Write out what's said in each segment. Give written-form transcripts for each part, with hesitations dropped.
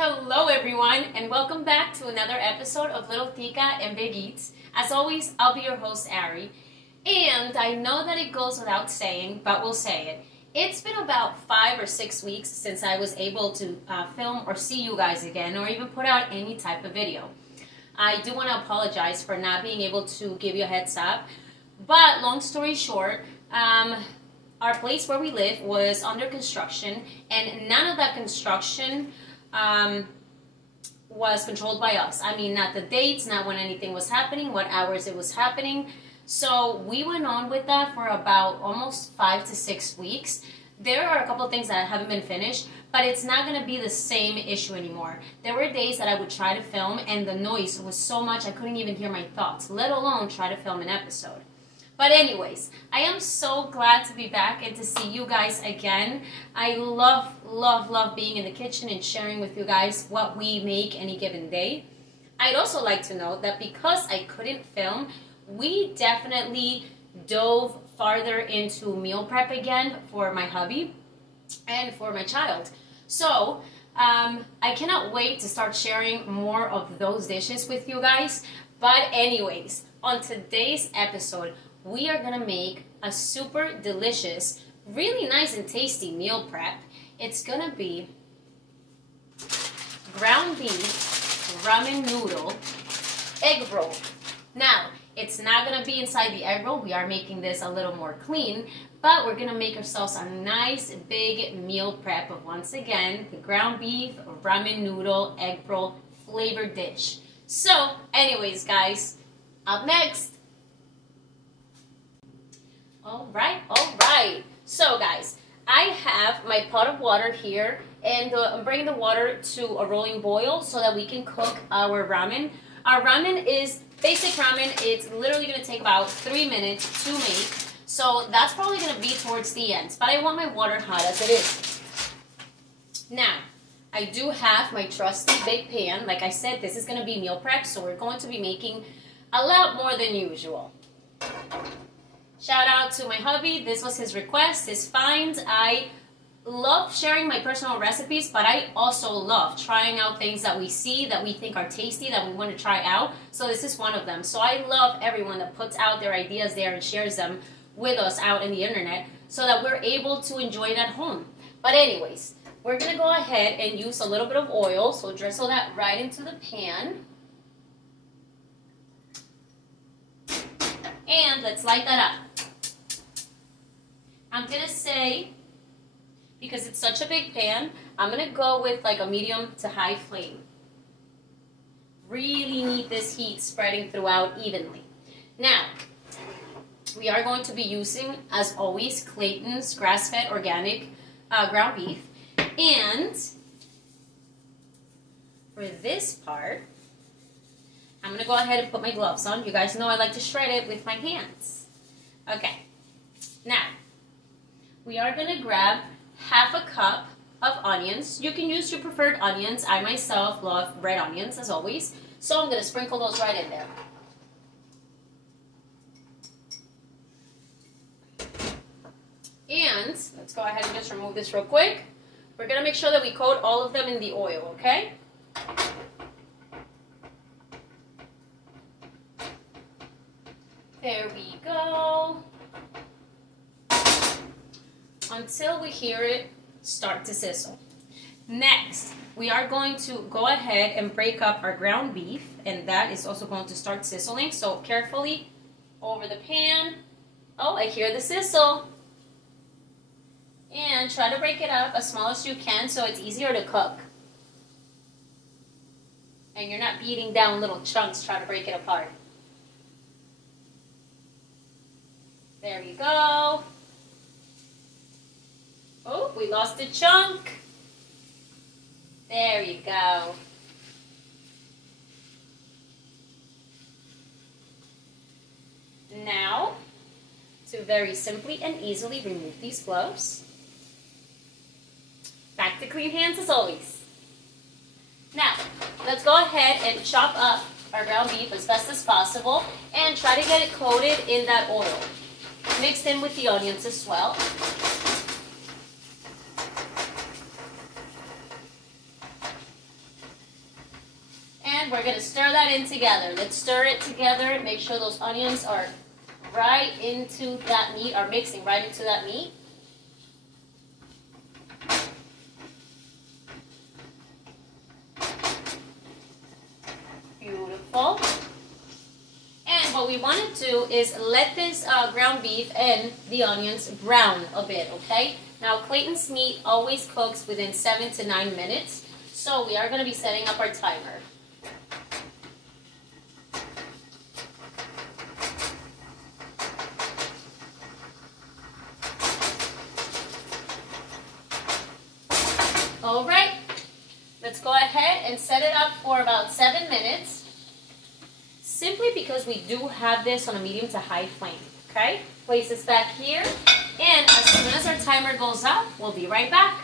Hello everyone and welcome back to another episode of Little Tika and Big Eats. As always, I'll be your host, Ari. And I know that it goes without saying, but we'll say it. It's been about 5 or 6 weeks since I was able to film or see you guys again or even put out any type of video. I do want to apologize for not being able to give you a heads up. But long story short, our place where we live was under construction and none of that construction was controlled by us. I mean, not the dates, not when anything was happening, what hours it was happening. So we went on with that for about almost 5 to 6 weeks. There are a couple of things that haven't been finished, but it's not going to be the same issue anymore. There were days that I would try to film and the noise was so much I couldn't even hear my thoughts, let alone try to film an episode. But anyways, I am so glad to be back and to see you guys again. I love being in the kitchen and sharing with you guys what we make any given day. I'd also like to note that because I couldn't film, we definitely dove farther into meal prep again for my hubby and for my child. So I cannot wait to start sharing more of those dishes with you guys. But anyways, on today's episode, we are gonna make a super delicious, really nice and tasty meal prep. It's gonna be ground beef, ramen noodle, egg roll. Now, it's not gonna be inside the egg roll. We are making this a little more clean, but we're gonna make ourselves a nice big meal prep of, once again, the ground beef, ramen noodle, egg roll flavored dish. So, anyways, guys, up next. All right. So, guys, I have my pot of water here, and I'm bringing the water to a rolling boil so that we can cook our ramen. Our ramen is basic ramen. It's literally going to take about 3 minutes to make, so that's probably going to be towards the end. But I want my water hot as it is. Now, I do have my trusty big pan. Like I said, this is going to be meal prep, so we're going to be making a lot more than usual. Shout out to my hubby. This was his request, his find. I love sharing my personal recipes, but I also love trying out things that we see, that we think are tasty, that we want to try out. So this is one of them. So I love everyone that puts out their ideas there and shares them with us out in the internet so that we're able to enjoy it at home. But anyways, we're going to go ahead and use a little bit of oil. So drizzle that right into the pan. And let's light that up. I'm going to say, because it's such a big pan, I'm going to go with like a medium to high flame. Really need this heat spreading throughout evenly. Now, we are going to be using, as always, Clayton's grass-fed organic ground beef. And for this part, I'm going to go ahead and put my gloves on. You guys know I like to shred it with my hands. Okay. Now, we are going to grab half a cup of onions. You can use your preferred onions. I myself love red onions, as always. So I'm going to sprinkle those right in there. And let's go ahead and just remove this real quick. We're going to make sure that we coat all of them in the oil, okay? There we go. Until we hear it start to sizzle. Next, we are going to go ahead and break up our ground beef, and that is also going to start sizzling. So carefully over the pan. Oh, I hear the sizzle. And try to break it up as small as you can so it's easier to cook. And you're not beating down little chunks trying to break it apart. There we go. Oh, we lost a chunk. There you go. Now, to very simply and easily remove these gloves. Back to clean hands as always. Now, let's go ahead and chop up our ground beef as best as possible and try to get it coated in that oil. Mixed in with the onions as well. And we're gonna stir that in together. Let's stir it together. Make sure those onions are right into that meat, are mixing right into that meat. Beautiful. And what we want to do is let this ground beef and the onions brown a bit, okay? Now, Clayton's meat always cooks within 7 to 9 minutes, so we are going to be setting up our timer. All right, let's go ahead and set it up for about 7 minutes, simply because we do have this on a medium to high flame, okay? Place this back here, and as soon as our timer goes up, we'll be right back.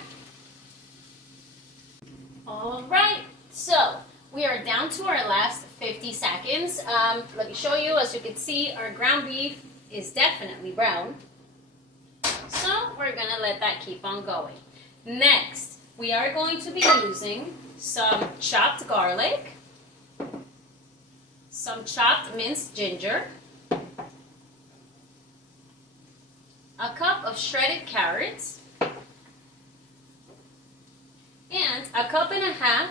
All right, so we are down to our last 50 seconds. Let me show you. As you can see, our ground beef is definitely brown, so we're gonna let that keep on going. Next, we are going to be using some chopped garlic, some chopped minced ginger, a cup of shredded carrots, and a cup and a half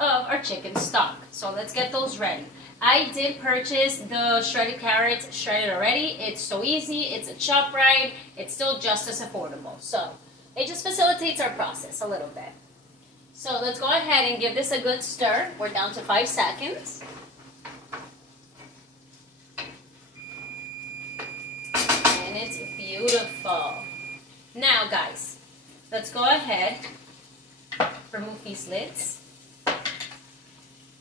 of our chicken stock. So let's get those ready. I did purchase the shredded carrots shredded already. It's so easy. It's a chop right. It's still just as affordable. So it just facilitates our process a little bit. So let's go ahead and give this a good stir. We're down to 5 seconds. And it's beautiful. Now, guys, let's go ahead, remove these lids.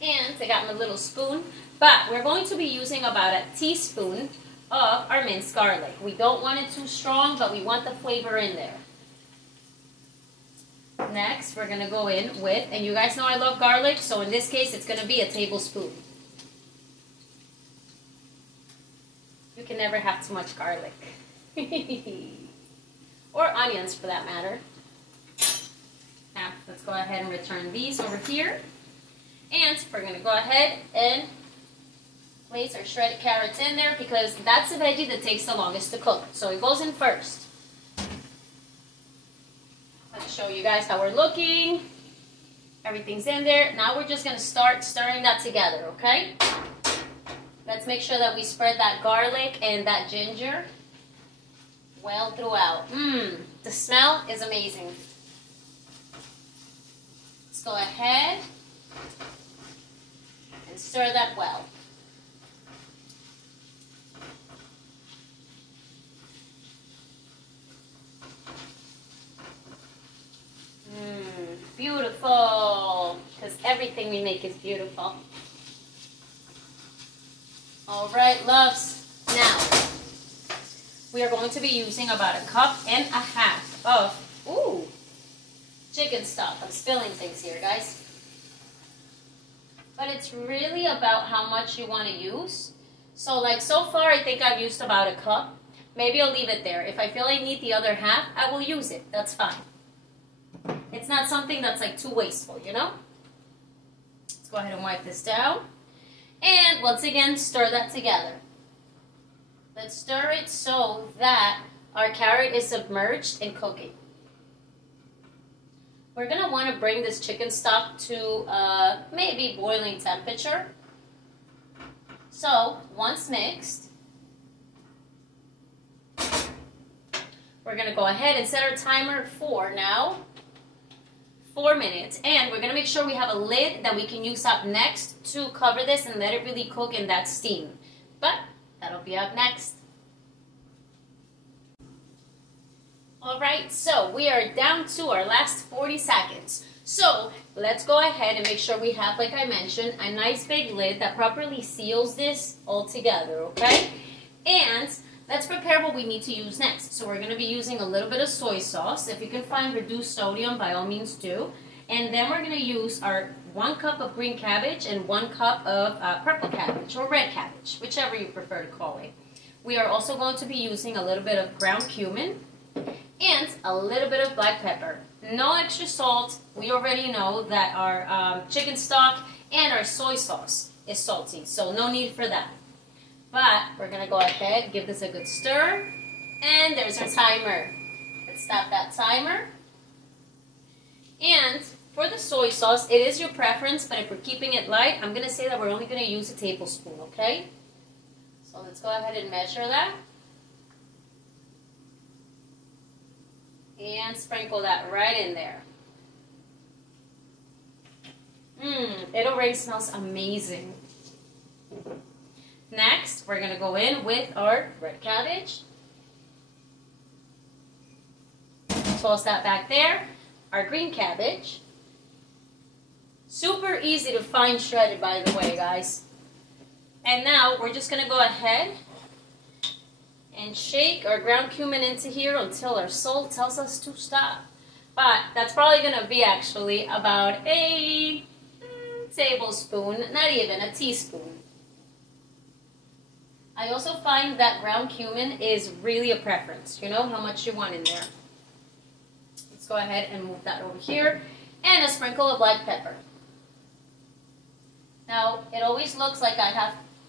And I got my little spoon, but we're going to be using about a teaspoon of our minced garlic. We don't want it too strong, but we want the flavor in there. Next, we're going to go in with, and you guys know I love garlic, so in this case, it's going to be a tablespoon. You can never have too much garlic. Or onions, for that matter. Now, let's go ahead and return these over here. And we're going to go ahead and place our shredded carrots in there, because that's the veggie that takes the longest to cook. So it goes in first. Let's show you guys how we're looking. Everything's in there. Now we're just going to start stirring that together, okay? Let's make sure that we spread that garlic and that ginger well throughout. The smell is amazing. Let's go ahead and stir that well. Beautiful, because everything we make is beautiful. All right, loves. Now, we are going to be using about a cup and a half of, chicken stock. I'm spilling things here, guys. But it's really about how much you want to use. So, like, so far, I think I've used about a cup. Maybe I'll leave it there. If I feel I need the other half, I will use it. That's fine. It's not something that's like too wasteful, you know? Let's go ahead and wipe this down. And once again, stir that together. Let's stir it so that our carrot is submerged in cooking. We're going to want to bring this chicken stock to maybe boiling temperature. So, once mixed, we're going to go ahead and set our timer for now 4 minutes, and we're going to make sure we have a lid that we can use up next to cover this and let it really cook in that steam. But that'll be up next. Alright, so we are down to our last 40 seconds. So let's go ahead and make sure we have, like I mentioned, a nice big lid that properly seals this all together, okay? And let's prepare what we need to use next. So we're going to be using a little bit of soy sauce. If you can find reduced sodium, by all means do. And then we're going to use our 1 cup of green cabbage and 1 cup of purple cabbage or red cabbage, whichever you prefer to call it. We are also going to be using a little bit of ground cumin. and a little bit of black pepper. No extra salt. We already know that our chicken stock and our soy sauce is salty, so no need for that. But we're gonna go ahead, give this a good stir, and there's our timer. Let's stop that timer. And for the soy sauce, it is your preference, but if we're keeping it light, I'm gonna say that we're only gonna use a tablespoon, okay? So let's go ahead and measure that. And sprinkle that right in there. It already smells amazing. Next, we're going to go in with our red cabbage. Toss that back there. Our green cabbage. Super easy to find shredded, by the way, guys. And now we're just going to go ahead and shake our ground cumin into here until our soul tells us to stop. But that's probably going to be actually about a tablespoon, not even a teaspoon. I also find that ground cumin is really a preference. You know how much you want in there. Let's go ahead and move that over here. And a sprinkle of black pepper. Now, it always looks like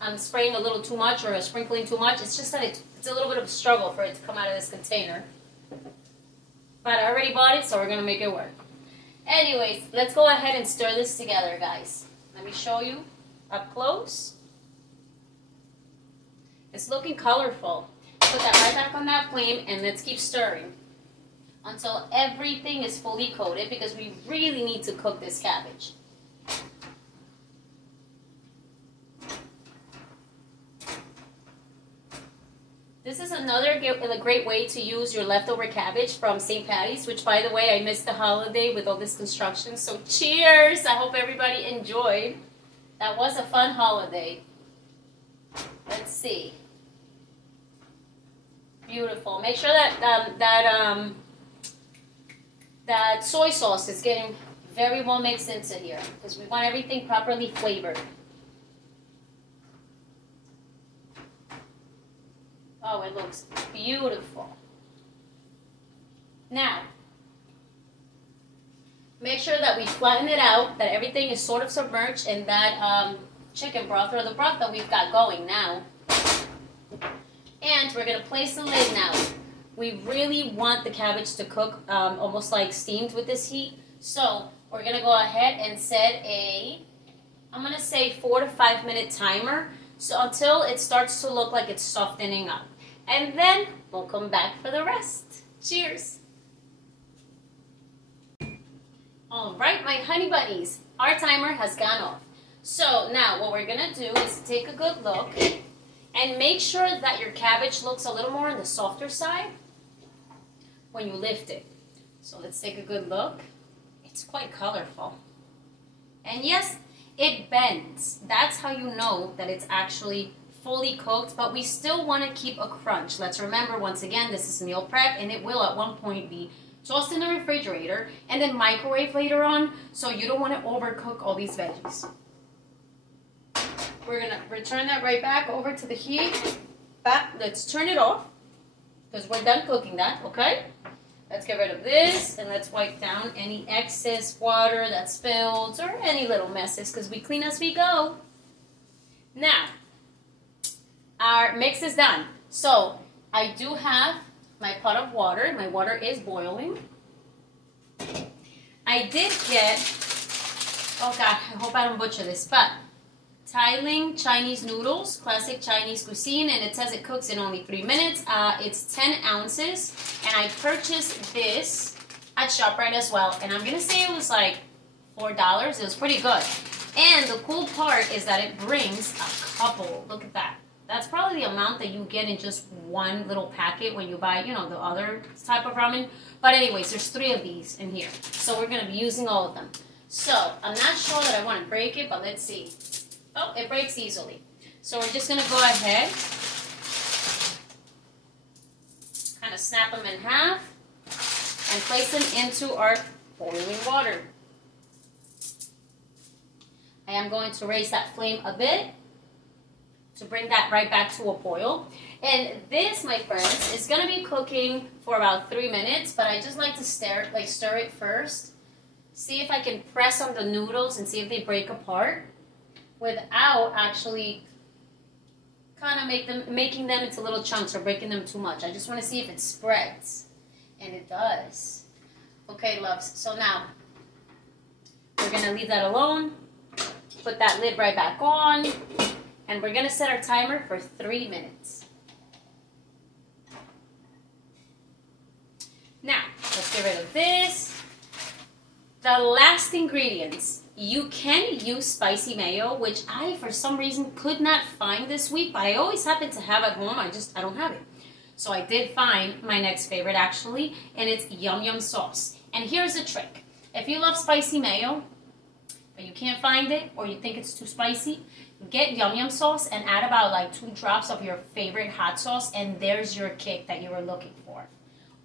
I'm spraying a little too much or sprinkling too much. It's just that it's a little bit of a struggle for it to come out of this container. But I already bought it, so we're going to make it work. Anyways, let's go ahead and stir this together, guys. Let me show you up close. It's looking colorful. Put that right back on that flame and let's keep stirring until everything is fully coated, because we really need to cook this cabbage. This is another great way to use your leftover cabbage from St. Patty's, which, by the way, I missed the holiday with all this construction, so cheers! I hope everybody enjoyed. That was a fun holiday. Let's see. Beautiful. Make sure that soy sauce is getting very well mixed into here, because we want everything properly flavored. Oh, it looks beautiful. Now, make sure that we flatten it out, that everything is sort of submerged in that chicken broth, or the broth that we've got going now. And we're going to place the lid now. We really want the cabbage to cook almost like steamed with this heat. So we're going to go ahead and set I'm going to say 4 to 5 minute timer. So until it starts to look like it's softening up. And then we'll come back for the rest. Cheers. All right, my honey bunnies, our timer has gone off. So now what we're gonna do is take a good look and make sure that your cabbage looks a little more on the softer side when you lift it. So let's take a good look. It's quite colorful. And yes, it bends. That's how you know that it's actually fully cooked, but we still want to keep a crunch. Let's remember, once again, this is meal prep, and it will at one point be tossed in the refrigerator and then microwave later on, so you don't want to overcook all these veggies. We're going to return that right back over to the heat. Let's turn it off, because we're done cooking that, okay? Let's get rid of this, and let's wipe down any excess water that spilled or any little messes, because we clean as we go. Now, our mix is done. So I do have my pot of water. My water is boiling. I did get, oh God, I hope I don't butcher this, but Tai Ling Chinese noodles, classic Chinese cuisine, and it says it cooks in only 3 minutes. It's 10 ounces, and I purchased this at ShopRite as well, and I'm gonna say it was like $4. It was pretty good. And the cool part is that it brings a couple. Look at that. That's probably the amount that you get in just one little packet when you buy, you know, the other type of ramen. But anyways, there's 3 of these in here. So we're going to be using all of them. So I'm not sure that I want to break it, but let's see. Oh, it breaks easily. So we're just going to go ahead, kind of snap them in half, and place them into our boiling water. I am going to raise that flame a bit to bring that right back to a boil. And this, my friends, is going to be cooking for about 3 minutes, but I just like to stir it first. See if I can press on the noodles and see if they break apart without actually kind of making them into little chunks or breaking them too much. I just want to see if it spreads. And it does. Okay, loves. So now, we're going to leave that alone. Put that lid right back on. And we're going to set our timer for 3 minutes. Now, let's get rid of this. The last ingredients. You can use spicy mayo, which I, for some reason, could not find this week, but I always happen to have at home. I don't have it. So I did find my next favorite, actually, and it's Yum Yum sauce. And here's the trick. If you love spicy mayo, but you can't find it, or you think it's too spicy, get Yum Yum sauce and add about like 2 drops of your favorite hot sauce, and there's your kick that you were looking for.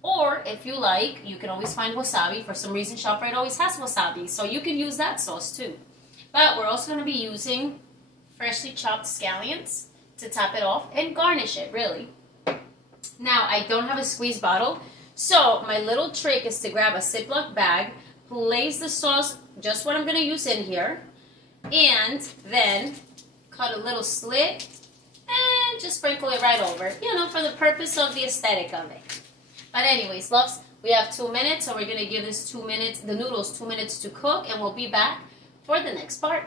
Or, if you like, you can always find wasabi. For some reason, ShopRite always has wasabi, so you can use that sauce too. But we're also going to be using freshly chopped scallions to top it off and garnish it, really. Now, I don't have a squeeze bottle, so my little trick is to grab a Ziploc bag, place the sauce, just what I'm going to use in here, and then cut a little slit and just sprinkle it right over, you know, for the purpose of the aesthetic of it. But anyways, loves, we have 2 minutes, so we're going to give this 2 minutes, the noodles 2 minutes to cook, and we'll be back for the next part.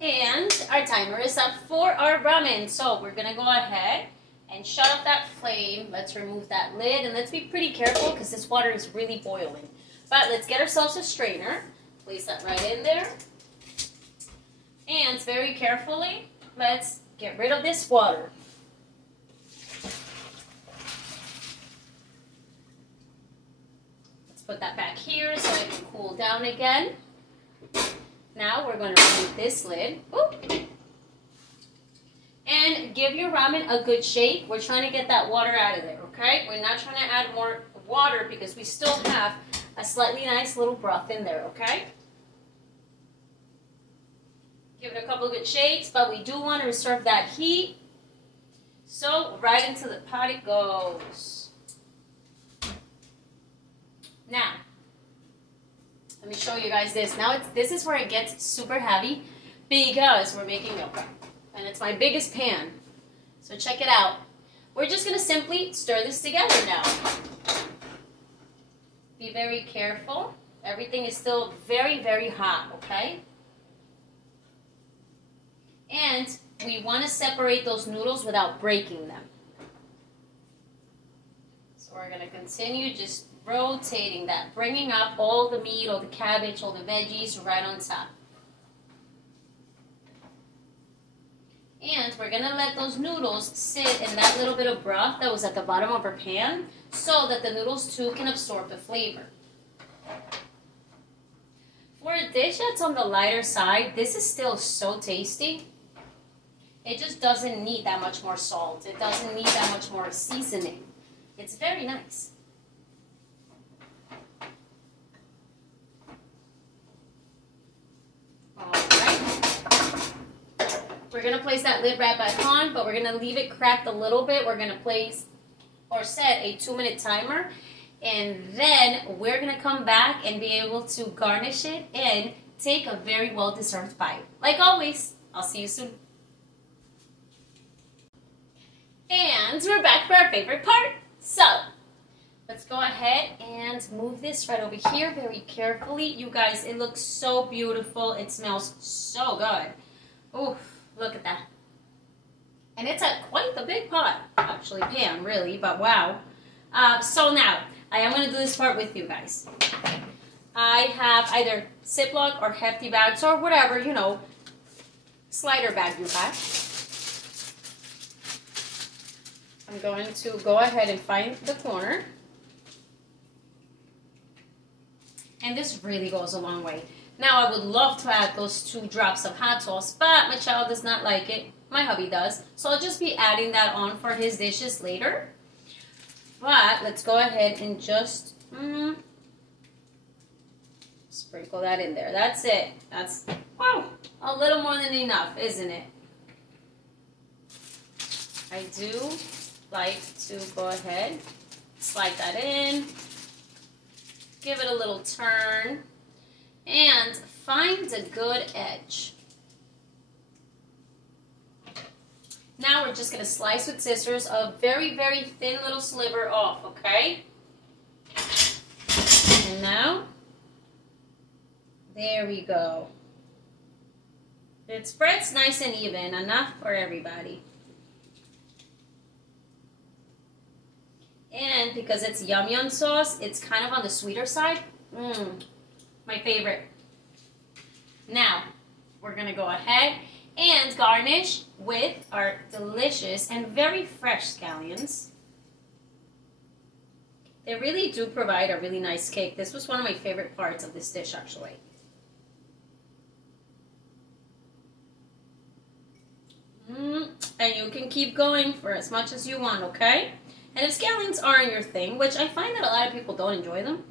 And our timer is up for our ramen. So we're going to go ahead and shut off that flame. Let's remove that lid, and let's be pretty careful because this water is really boiling. But let's get ourselves a strainer. Place that right in there. And very carefully, let's get rid of this water. Put that back here so it can cool down again. Now we're going to remove this lid. Oop. And give your ramen a good shake. We're trying to get that water out of there, okay? We're not trying to add more water because we still have a slightly nice little broth in there, okay? Give it a couple of good shakes, but we do want to reserve that heat. So right into the pot it goes. Now, let me show you guys this. Now, this is where it gets super heavy because we're making milk. And it's my biggest pan. So check it out. We're just going to simply stir this together now. Be very careful. Everything is still very, very hot, okay? And we want to separate those noodles without breaking them. So we're going to continue just rotating that, bringing up all the meat, all the cabbage, all the veggies right on top. And we're going to let those noodles sit in that little bit of broth that was at the bottom of our pan so that the noodles too can absorb the flavor. For a dish that's on the lighter side, this is still so tasty. It just doesn't need that much more salt. It doesn't need that much more seasoning. It's very nice. We're going to place that lid right back on, but we're going to leave it cracked a little bit. We're going to place or set a 2-minute timer, and then we're going to come back and be able to garnish it and take a very well-deserved bite. Like always, I'll see you soon. And we're back for our favorite part. So, let's go ahead and move this right over here very carefully. You guys, it looks so beautiful. It smells so good. Oof. Look at that. And it's quite the big pot. Actually, pan, really, but wow. So now, I am going to do this part with you guys. I have either Ziploc or hefty bags or whatever, you know, slider bag you have. I'm going to go ahead and find the corner. And this really goes a long way. Now, I would love to add those 2 drops of hot sauce, but my child does not like it. My hubby does. So I'll just be adding that on for his dishes later. But let's go ahead and just sprinkle that in there. That's it. That's, wow, a little more than enough, isn't it? I do like to go ahead, slide that in, give it a little turn, and find a good edge. Now we're just going to slice with scissors a very, very thin little sliver off, okay? And now, there we go. It spreads nice and even, enough for everybody. And because it's yum yum sauce, it's kind of on the sweeter side. My favorite. Now, we're going to go ahead and garnish with our delicious and very fresh scallions. They really do provide a really nice cake. This was one of my favorite parts of this dish, actually. And you can keep going for as much as you want, okay? And if scallions aren't your thing, which I find that a lot of people don't enjoy them,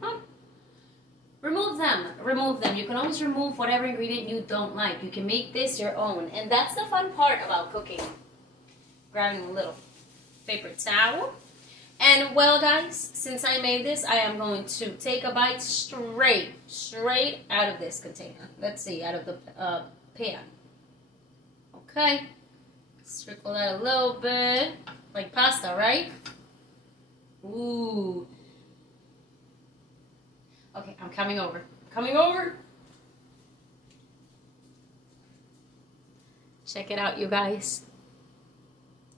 remove them. Remove them. You can always remove whatever ingredient you don't like. You can make this your own. And that's the fun part about cooking. Grabbing a little paper towel. And well, guys, since I made this, I am going to take a bite straight out of this container. Let's see, out of the pan. Okay. Sprinkle that a little bit. Like pasta, right? Ooh. Okay, I'm coming over. Coming over. Check it out, you guys.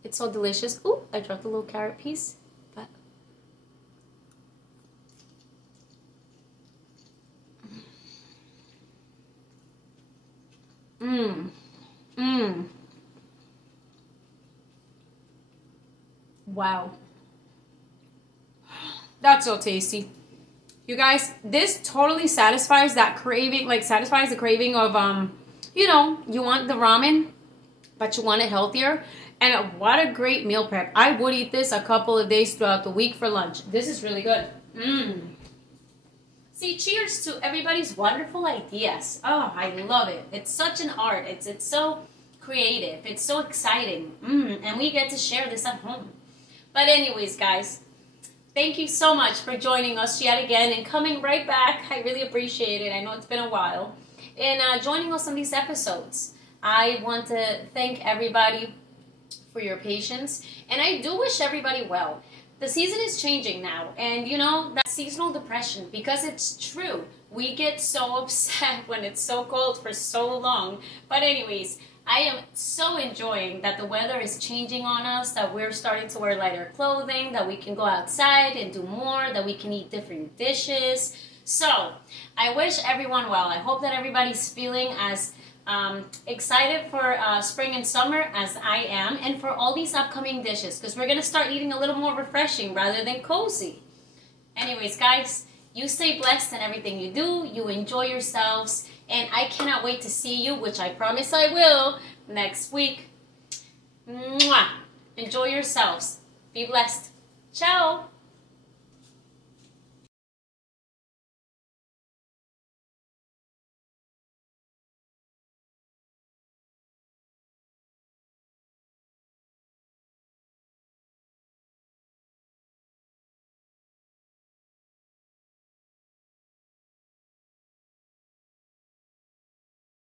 It's so delicious. Ooh, I dropped a little carrot piece. But wow. That's so tasty. You guys, this totally satisfies that craving, like satisfies the craving of, you know, you want the ramen, but you want it healthier. And what a great meal prep. I would eat this a couple of days throughout the week for lunch. This is really good. See, cheers to everybody's wonderful ideas. Oh, I love it. It's such an art. It's so creative. It's so exciting. And we get to share this at home. But anyways, guys, thank you so much for joining us yet again and coming right back. I really appreciate it. I know it's been a while. And joining us on these episodes. I want to thank everybody for your patience. And I do wish everybody well. The season is changing now. And you know, that seasonal depression, because it's true. We get so upset when it's so cold for so long. But anyways, I am so enjoying that the weather is changing on us, that we're starting to wear lighter clothing, that we can go outside and do more, that we can eat different dishes. So, I wish everyone well. I hope that everybody's feeling as excited for spring and summer as I am, and for all these upcoming dishes, because we're going to start eating a little more refreshing rather than cozy. Anyways, guys, you stay blessed in everything you do. You enjoy yourselves. And I cannot wait to see you, which I promise I will, next week. Mwah! Enjoy yourselves. Be blessed. Ciao!